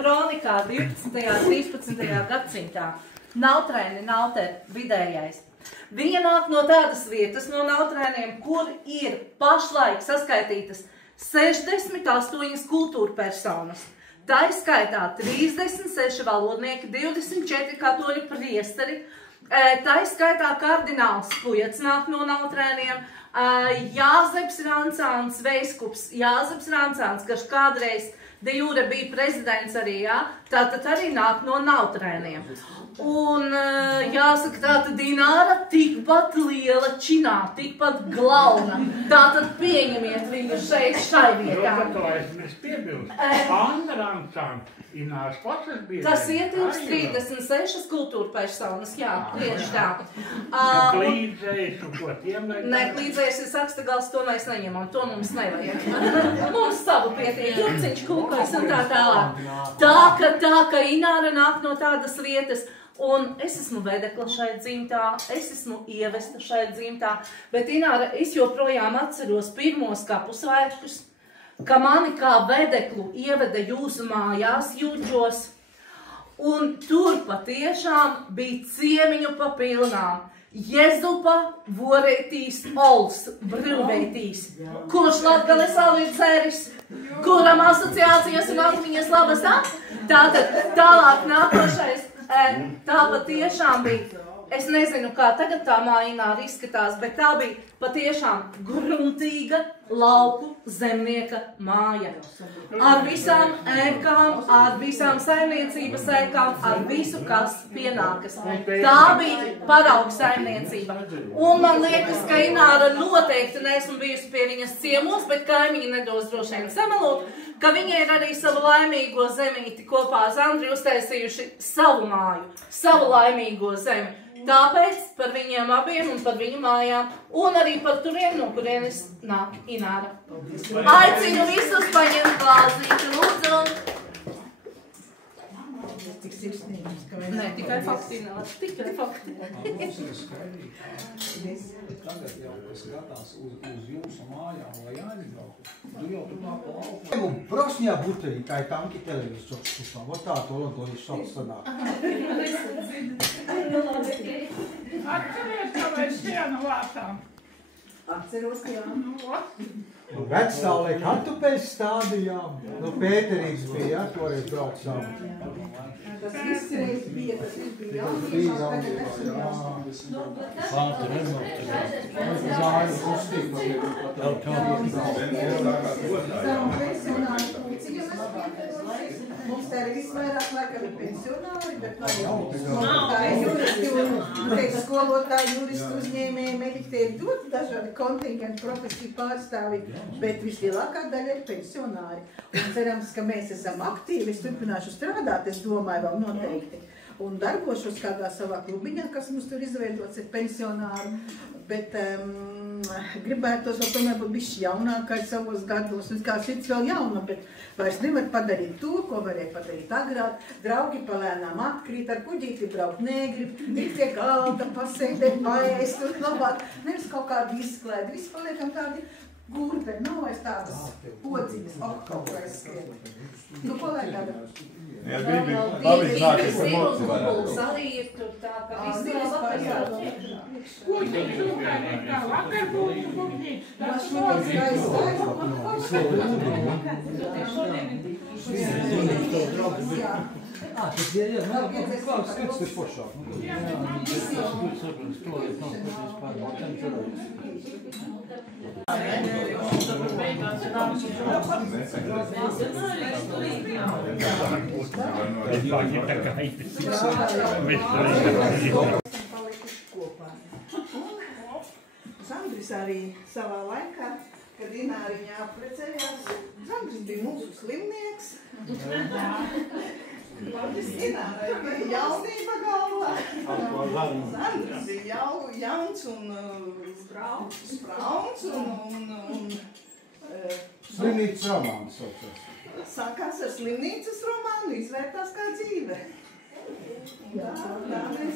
Kronikā 12. un 13. gadsimtā Nautrēni, Nautē vidējais. Viņa nāk no tādas vietas, no Nautrēniem, kur ir pašlaik saskaitītas 68 kultūra personas. Tā ir skaitā 36 valodnieki, 24 katoļu priesteri, tā ir skaitā kardināls Pujats nāk no Nautrēniem, Jāzeps Rancāns, veiskups Jāzeps Rancāns, kas kādreiz de jure bija prezidents arī, jā, tātad arī nāk no Nautrēniem. Un jāsaka, tātad Ināra tikpat liela činā, tikpat glauna. Tātad pieņemiet viņu šeit, šai vietā. Es piebilstu, Anna Rancāns, Ināras pašas bija. Tas ietilps 36 kultūra personas, jā, tieši tā. Klīdzējs un ko tiem vajag? Nē, klīdzējs ir sakstagals, to mēs neņemam, to mums nevajag. Mums savu pietiek, Jurciņš, Kūkais un tā tālāk. Tā, ka Ināra nāk no tādas vietas, un es esmu vedekla šai dzimtā, es esmu ievesta šai dzimtā, bet Ināra, es joprojām atceros pirmos kapusvētkus, ka mani kā vedeklu ieveda jūsu mājās Jūģos, un tur patiešām bija ciemiņu pa pilnām. Jezupa vorētīs ols brīvveitīs, kurš Latgales salu ir ceris, kuram asociācijas un atmiņas labas tā? Tātad tālāk nākošais, tā patiešām bija, es nezinu, kā tagad tā māja Ināra izskatās, bet tā bija patiešām gruntīga lauku zemnieka māja. Ar visām ēkām, ar visām saimniecības ēkām, ar visu, kas pienākas. Tā bija parauga saimniecība. Un man liekas, ka Ināra noteikti neesmu bijusi pie viņas ciemos, bet kaimiņi nedos droši vien samelot, ka viņa ir arī savu laimīgo zemīti kopā ar Andri uztaisījuši savu māju, savu laimīgo zemi. Tāpēc par viņiem abiem un par viņu mājām un arī par turiem, no kurienes nāk Ināra. Aicinu visus paņemt glāzīti, lūdzu. Nē, tikai fakti, Ināra, tikai fakti. Tagad jau skatās uz jūsu mājām, lai aizbrauku. Tu jau tur nāk pa lauku. Prosņā buteļi, kā ir tanki televizors pusā. Vot tā to lagoļu šauts sanāk. Atceries, ka mēs sienu vācām? Atceros, jā. Vecsaulē kartupeļs stādījām. Nu, Pēterīgs bija, jā, toreiz braucām. Tas viss reiz bija, tas viss bija jaunīšās, tagad esmu jaunīšās. Zāļu kustība. Savam pensionāri pūciņas. Mums tā arī visvairāk laikam ir pensionāri, bet nav skolotāji, juristi, skolotāji, juristi, uzņēmēji, mediķi ir dot dažādi kontingenti, profesiju pārstāvi, bet vislielākā daļa ir pensionāri. Un cerams, ka mēs esam aktīvi, es turpināšu strādāt, es domāju vēl noteikti. Un darbošos kādā savā klubiņā, kas mums tur izveidots, ir pensionāri, bet gribētos vēl tomēr būt bišķi jaunākai savos gados, un kā sirds vēl jauna, bet vairs nevar padarīt to, ko varēja padarīt agrāk. Draugi palēnām atkrīt, ar kuģīti braukt negrib, tik pie galda pasēdēt, paēst un labāk. Nevis kaut kādi izklēdi, visi paliekam tādi gurbeņi, nav vairs tādas podziņas, kaut ko aizskrien. Nu, ko lai dara? Jā, Kupuls arī ir tur tā, ka viss ir labāk. Kuģiņš uztainīt kā vakar būtu kuģiņš. Tas Tas ir, klauks, skats ir foršāk. Zandris arī savā laikā, kad Ināriņa apprecējās, Zandris bija mūsu slimnieks. Jaunība galvā. Sandrs ir jauns un sprauns un Slimnīcas romāns saucās. sākās ar slimnīcas romānu, izvērtās kā dzīve.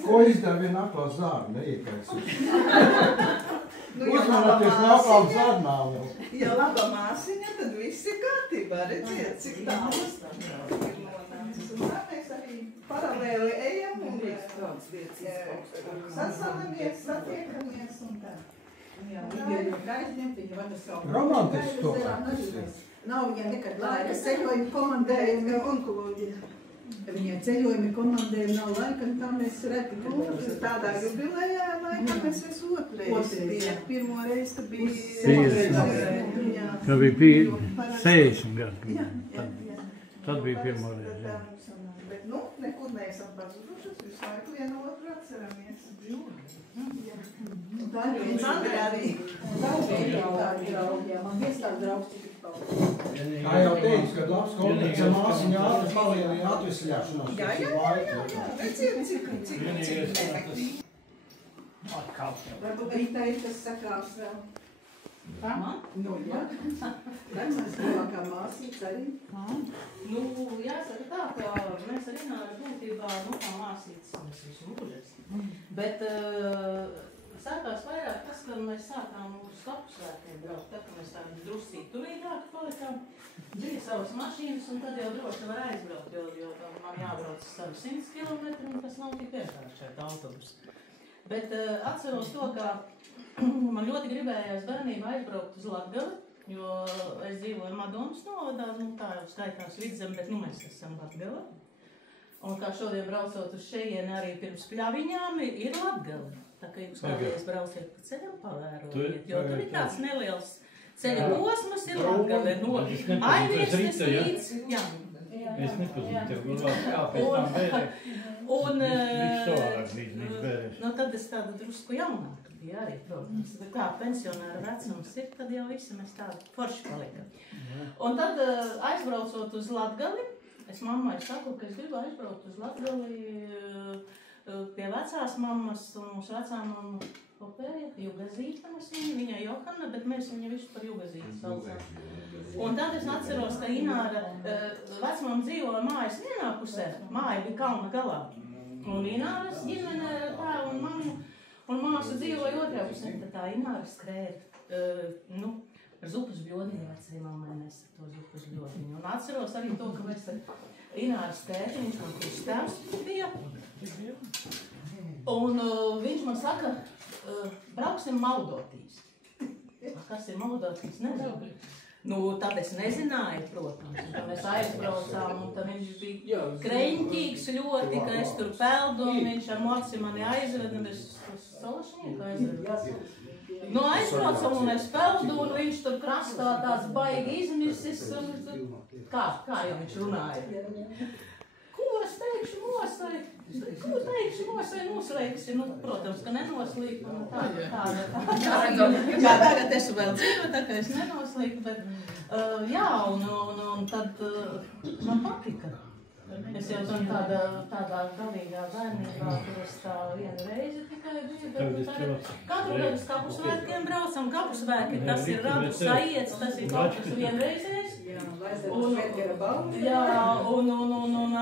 Ko izdara viena aklā zārna, neiekaisīs? Uzmanāties nākām zārnām vēl. Ja laba māsiņa, tad viss ir kārtībā, redziet, cik tālu ir nonācis. Un tā mēs arī paralēli ejam un sasalamies, satiekamies un tā. Romantisks to kā. Nav viņai nekad laika ceļojumi, komandējumi un onkoloģija. Viņai ceļojumi, komandējumi nav laika, un tā mēs reti. Tādā jubilējā laikā mēs otrais bijām. Pirmo reizi, kad bija 60 gadu. Tad bija pirmo reizi. Bet, nekur neesam pazudušas, visu laiku vienu otru atceramies. Tā ir viens arī. Man viens tāds draugs tik Tā jau teicu, ka labs kontakts ar māsiņu ātri palielina atvesļāšanos. Jā. Redziet, cik efektīvi. Varbūt Rītā ir tas sakās vēl. Nu, jā. Vecās labākā māsīca arī. Jāsaka tā, ka mēs ar Ināru būtībā, kā māsītes, mēs visu mūžas. Bet sākās vairāk tas, ka mēs sākām uz kapusvētkiem braukt, tad, ka mēs tādi druscīgi turīgāki palikām, bija savas mašīnas, un tad jau droši var aizbraukt, jo man jābrauc savu 100 km, un tas nav tik vienkārši šeit autobus. Bet atceros to, ka man ļoti gribējās bērnībā aizbraukt uz Latgali, jo es dzīvoju Madonas novadā, tā jau skaitās Vidzem, bet mēs esam Latgali. Un kā šodien braucot uz šejieni arī pirms Pļaviņām ir Latgali. Tā kā jūs kādreiz brauciet pa ceļam pavērojiet, jo tur ir tāds neliels ceļa posmas, ir Latgali no Aiviersnes līdz, jā. Es nepazinu tev, kāpēc tam bērē. Tad es tāda drusku jaunāka bija arī, protams. Bet kā pensionāra vecums ir, tad jau visi mēs tādi forši palikam. Un tad aizbraucot uz Latgali, es mammai saku, ka es gribu aizbraukt uz Latgali pie vecās mammas, un mūsu vecā mamma kopēja, Jugazīta, viņa Johanna, bet mēs viņu visu par Jugazītu saucām. Un tad es atceros, ka Ināra vecmama dzīvoja mājas vienā pusē, māja bija kalna galā. Un Ināras ģimene, tā un mamma un māsa dzīvoja otrā pusē, tad tā Ināra skrēja, ar zupas bļodiņu vecai mammai nes ar to zupas bļodiņu. Un atceros arī to, ka mēs ar Ināras tēti, viņš man kristēvs bija. Un viņš man saka, brauksim Maudotīs. Kas ir Maudotīs? Nezinu. Tad es nezināju, protams. Tad mēs aizbraucām, un tad viņš bija kreņķīgs ļoti, ka es tur peldu, un viņš ar moci mani aizveda, un es uz Salašnieku aizvedu. Aizbraucam, un es peldu, un viņš tur krastā tāds baigi izmirsis, un kā jau viņš runāja. Ko es teikšu mosai? Ko teikšu mosai noslēgsi? Protams, ka nenoslīgu, un tāda. Kā tagad esmu vēl dzīva, tā kā es nenoslīgu, bet un tad man patika. Es jau tam tādā galīgā bērnībā, kur es tā vienu reizi tikai biju, bet katru gadu uz kapusvētkiem braucam. Kapusvētki, tas ir radu sajiets, tas ir kaut kas vienreizējs. Un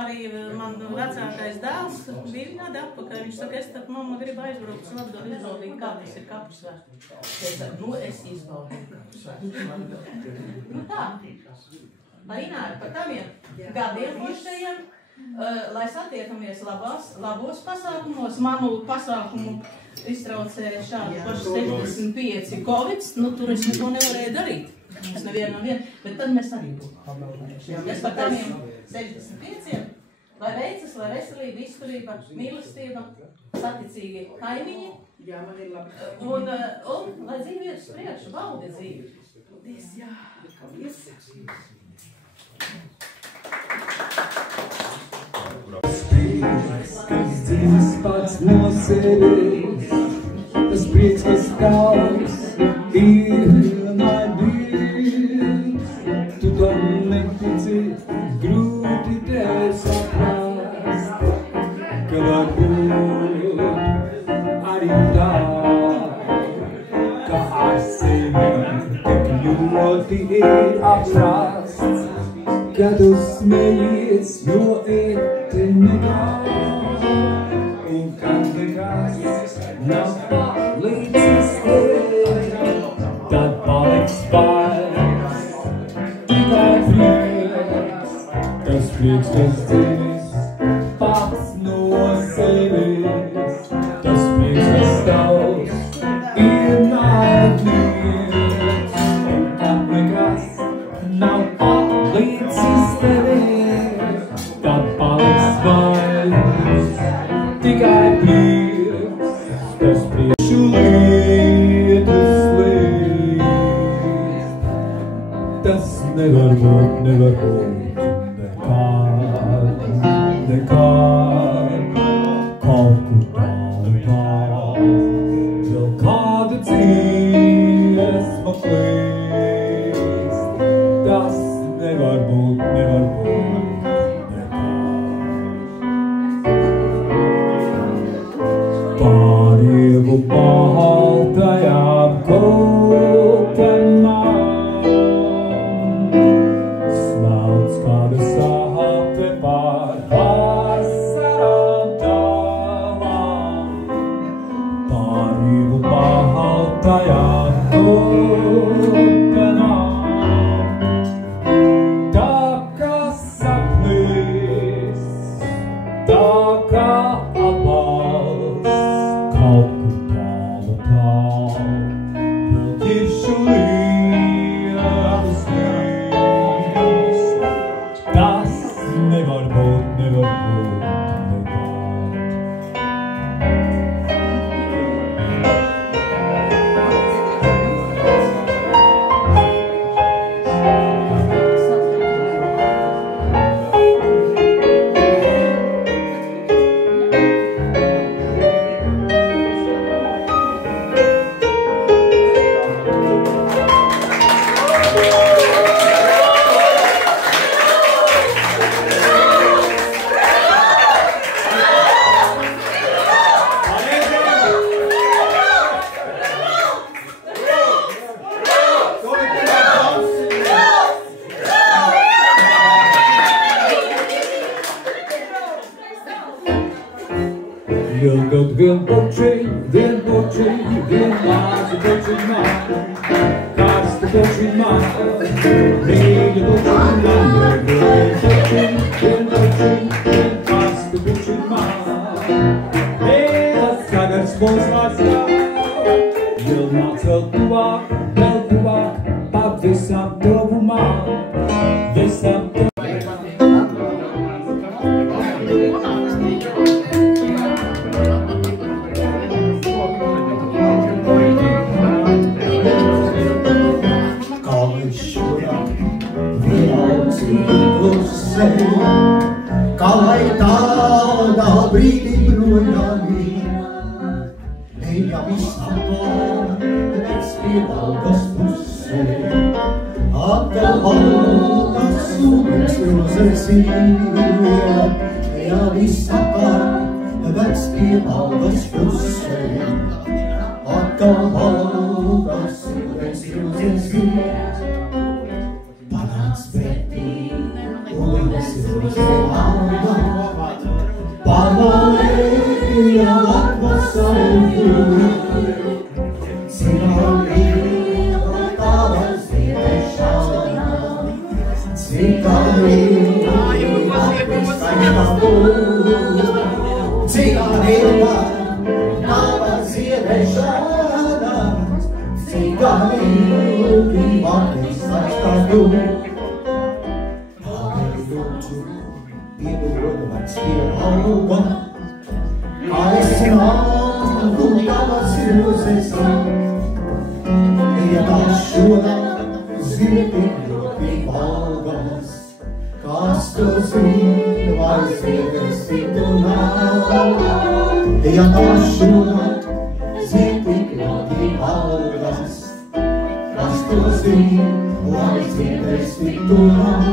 arī man vecākais dēls bija gadi atpakaļ. Viņš saka, es tad mamma gribu aizbraukt uz Latgali izbaudīt, kā tas ir kapusvētki. Es saku, es izbaudīju kapusvētki. Tā. Lai Ināra par taviem gadiem mošajiem, lai satiekamies labos pasākumos. Manu pasākumu iztraucēja šādi paši 65 Covids, tur es neko nevarēju darīt. Es nevienam, bet tad mēs arī būtu pabaldojuši. Es par taviem 65, lai veicas, lai veselība, izturība, mīlestība, saticīgi kaimiņi. Jā, man ir labi. Un lai dzīvi iet uz priekšu, baudi dzīvi. Paldies, jā. Paldies. Kas dzīves pats no sevis, tas prieks, kas tavs ir naidīgs. Tu tam netici, grūti tev saprast. krasts, kad tu smejies, jo te nekā. Un kad nekas nav palīdzis tev, tad paliks vairs tikai prieks. Tas prieks, kas dzīvis pats no sevis, tas prieks, kas tavs ir naidnieks. Un kad nekas nav palīdzis tev, tad paliks vairs tikai prieks. Tas priekšu lietas līdz, tas nevar būt nekād, kaut kur tālu, vēl kāda dziesma klīst, tas nevar būt nekād. Pārieku baltajām kopenām, smelts kāda sāpe pār vasarām tālām. Pārieku baltajām kopenām, tā kā sapnis, tā kā apals, kaut kur tālu, vēl tiršu lietas līdz, tas nevar būt nekād. Ilgot vien māci bučiņ māci, karsta bučiņ māci, mīļa bučiņ māci, vien karsta bučiņ māci. Mēlas sagars mūs vārstā, il nāc vēl tuvāk, pat visam tuvumā, visam tuvumā. Kā lai tādā brīdī brojami, eja visam pārēc pie Valgas pusē, atkal valkas ūdens rozesīja, eja visam pārēc pie Valgas pusē, atkal valkas ūdens rozesīja. Pavalēja atvasaru, cikām ilga tava ziedēšana, cikām ilga skaista būs, cikām ilga tava ziedēšana, cikām ilga skaista būs. Piedodamais pie auga, kā esi nāku tavas rozesā, ja tā šodien ziedi ļoti valgas, kas tu zini, vai ziedesi tu nav. Ja tā šodien ziedi ļoti valgas, kas tu zini, vai ziedesi tu nav.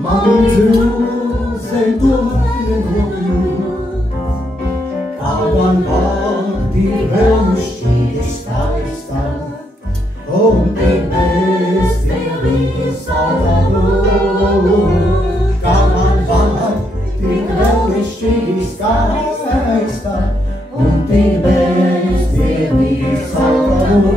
Man drūzē domāju, kā man vārdi brūnišķīgi skaista, un tik bezdievīgi saldalu, kā man var tik brūnišķīgi skaista, un tik bezdievīgi saldalu.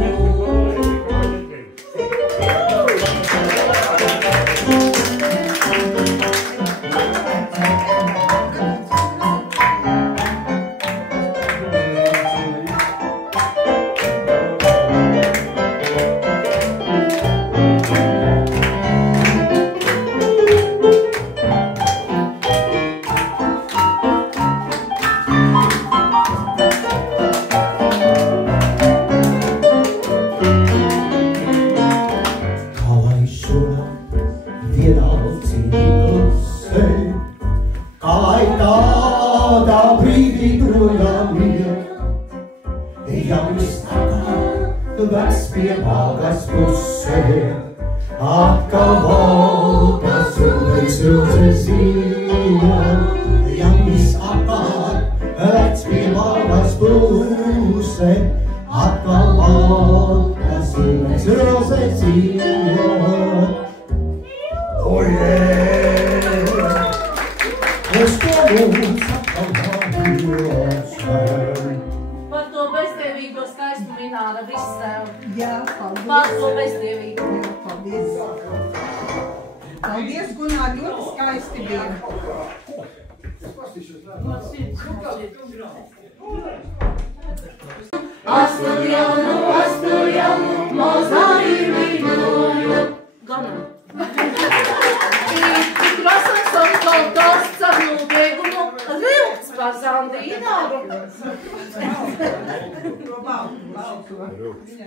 Par to bezdievīgo skaistu Mināra visiem. Jā, paldies. Par to bezdievīgo. Jā, paldies. Paldies, Gunār, ļoti skaisti bija. Astojamu, mozaīvīnoju. Ganam. Krasas atkal tosts ar nūbēgumu rilts par Zandīnāru.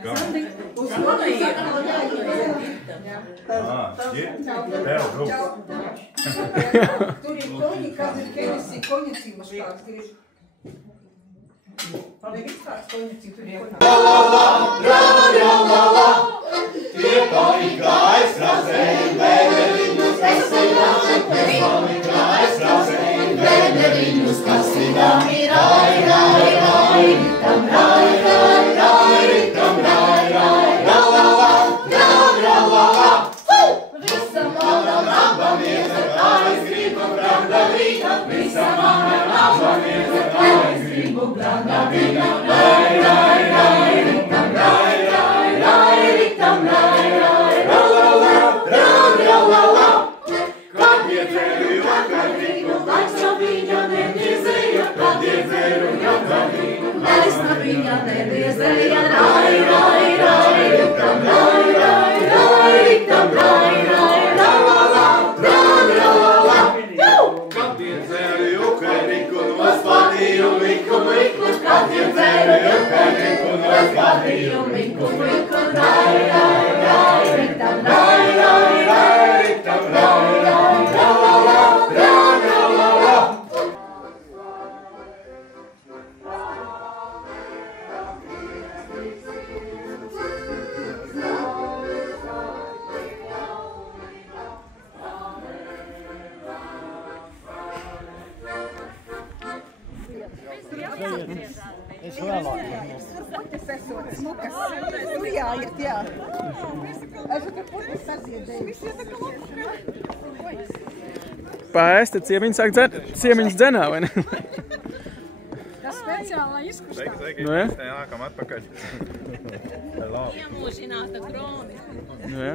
Zandī, uz mani Tur ir Toņi, kad ir Kenisī koņacīmas kāds griež. Nevis kāds koņacī, tur ir koņacī. Tie palikā aizkrāsēji, vēderiņus kasinām, tie palikā aizkrāsēji, vēderiņus kasinām, rai, rai, rai, ritam, rai, rai, rai, ritam, rai, rai, ra, la, la, ra, ra, la, la. Visam manam abam iezat aizgribu, branda vīna, visam manam abam iezat aizgribu, branda vīna, rai, rai, rai, ritam, rai, rai, rai, ritam, rai, rai, ra, la, la, ra, ra, la, la. Kad iedzēru jokavīnu, laiks no viņa nediezēja, kad iedzēru jokavīnu, laiks no viņa nediezēja, rai, rai, rai, ritam, rai, rai, rai, ritam, rai, rai, ra, la, la, ra, ra, la, la. Kad iedzēru jokavīnu, nospādīju miku, miku, kad iedzēru jokavīnu, nospādīju miku, miku, rai, rai, rai, ritam, rai, rai, rai, ritam, rai, rai, ra, la, la, ra, ra, la, la. Es vēlāk. Puķis esot smukas. Tur jāiet, jā. Esmu, ka puķis saziedēju. Pēsta ciemiņš sāk ciemiņš dzenā, vai ne? Tas speciālā izkustā. Nu, ja? Nākam atpakaļ. Iemūžināta kronika. Nu, ja?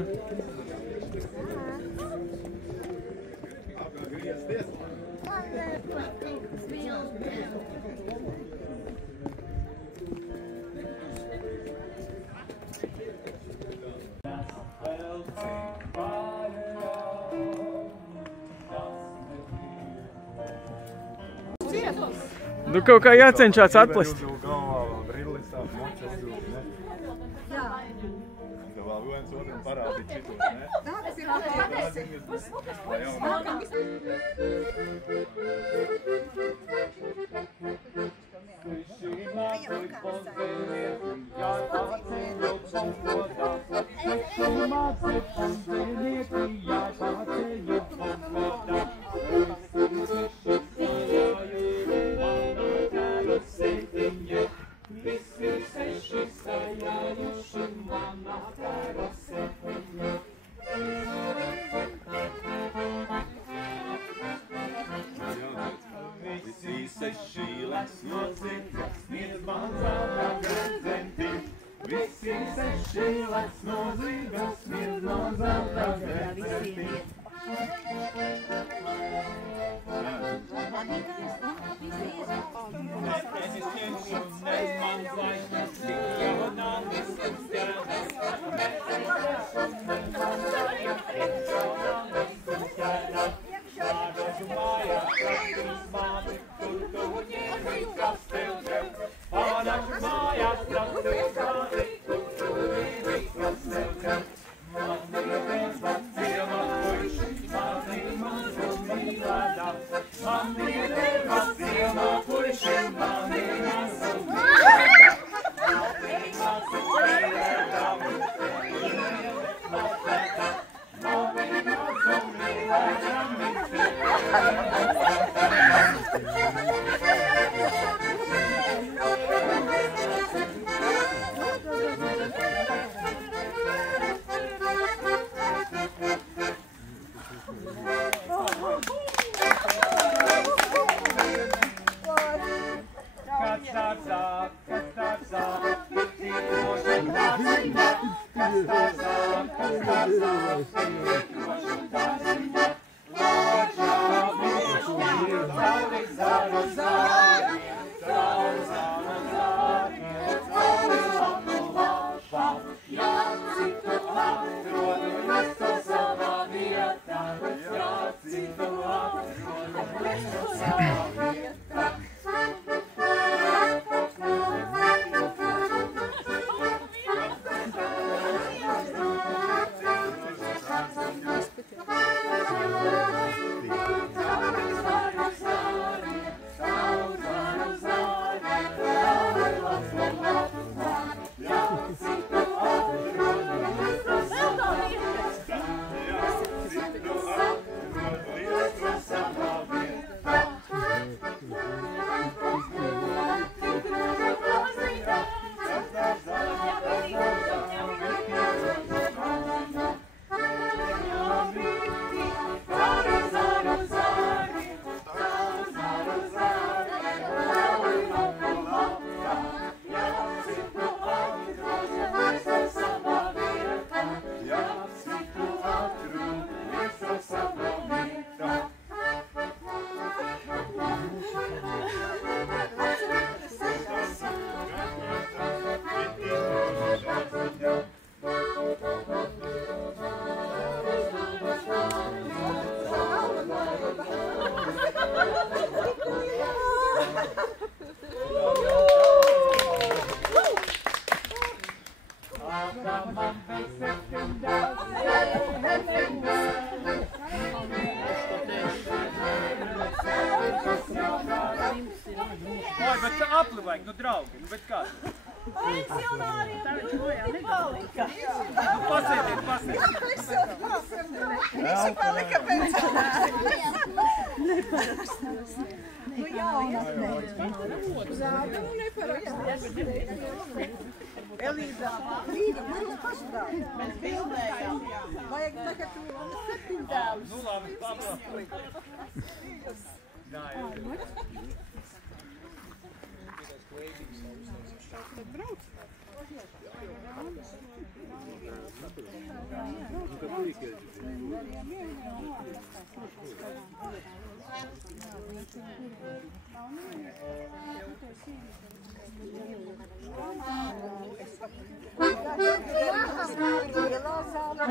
Nu, kaut kā jācenšās atplest. Galvā vēl brillis tā, močas jūs, ne? Jā. Un tev vēl viens otram parādīt šitos, ne? Tā, tas ir patēsi. Visi seši sajājuši manā karose. Visi seši lēks no zirgas, sniedz man zelta prezenti. Visi seši lēks no zirgas, sniedz man zelta prezenti. Es ņemšu nez man zvaigznes, tik jaunām visam stjērnas. Pārdošu mājās, praktīs māti, tur tu ņēmi, kas tev tev. Pārdošu mājās, praktīs māti, tur tu ņēmi, kas tev tev. Man bija viens pats ciemā puiši, mani mazu mīlēdā. Man bija viens pats ciemā puiši, mani mazu mīlēdā. Mani mazu mīlēdā. Mani mazu mīlēdā. Oi, bet tā apli vajag, nu draugi, nu bet kā? Pensionāriem palika. Nu pasēdiet. Visi palika pensionāri. Nu jaunatnē. Zādumu neparakstīs. Elīza, Līga, kur jūs pašdāvi? Mēs bildējām. Vajag tagad 7 dēlus. Nu labi, pabla. Jā. Lielā zāle.